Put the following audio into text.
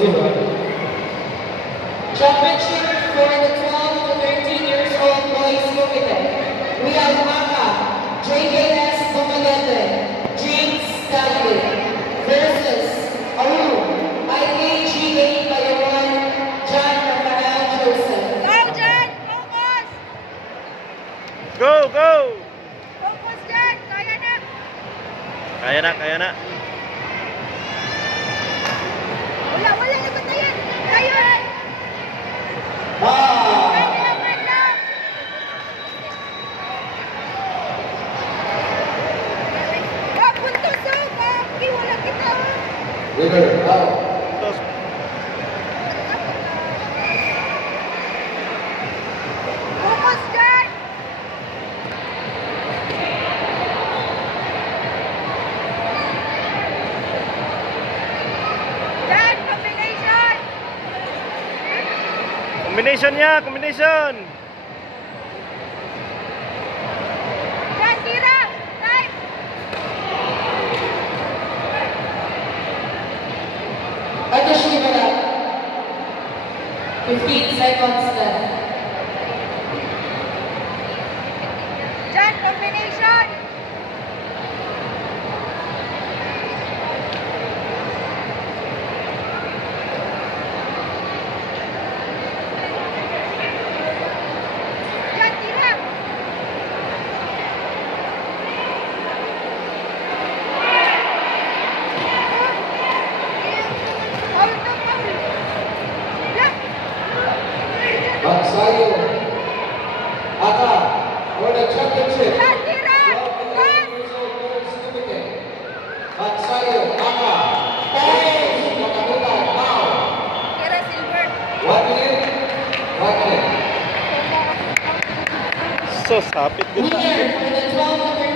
Championship for the 12 to 13 years old boys committee. We have Maka, JKS Bumalete, James Stanley versus Aru, IKGA Bayawan, John Rafael Joseph. Go, Jen! Focus! Go, go! Focus, Jen! Kaya na! Kaya na, kaya na. Wala, ikot na yan! Kaya! Ah! Kailangan lang! Puntos daw! Kaki, wala kita! Winner, out. Tos. Focus, Jen! Jen, combination! Combination niya, combination. Jen, tira! Time! Additional up. 15 seconds left. Jen, combination! Jen, tira! Foul to foul! Yeah! Baksayo, Aka, for the championship. Jen, tira! 12 to 13 Pass! years old boys committee. Baksayo, Aka, pass. Makabutan, now. Tira, silver! 1 minute, 1 minute. So, sapit kita. Winner for the 12 to 13